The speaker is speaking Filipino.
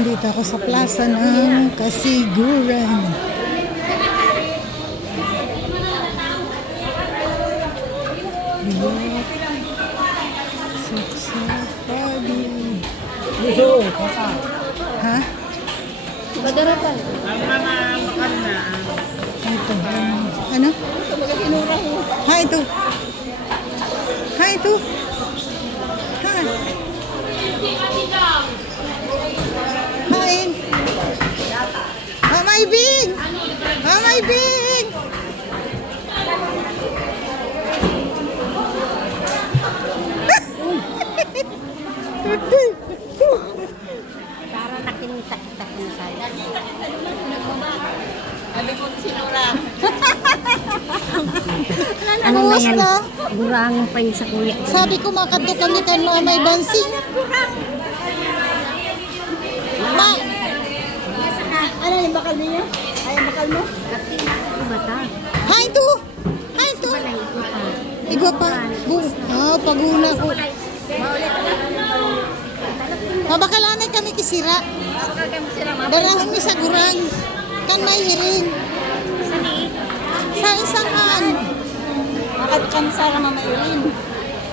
Dito ako sa plaza ng Kasiguran. Ha? Badaratan. Ang mga makan na. Ito. Ano? Ha, ito. Ha, ito. Ha. Hain. Mama Ibing! Mama Ibing! Para nakita kita kung sa'yo. Sabi ko sinura. Ano na yan? Kumusta? Burangon pa yun sa kuya. Sabi ko makato kami kan Mama Ibansing. Ma, Ano yung bakal niyo? Ay, ang bakal mo? Bata. ha ito. Ha ito. Balay ko pa. Igwa pa. Paguna ko. Mabakalanay kami kisira. Darahon mi sa gurang. Kan may hiring. Sa isang an. Makatkan sa mamaylin.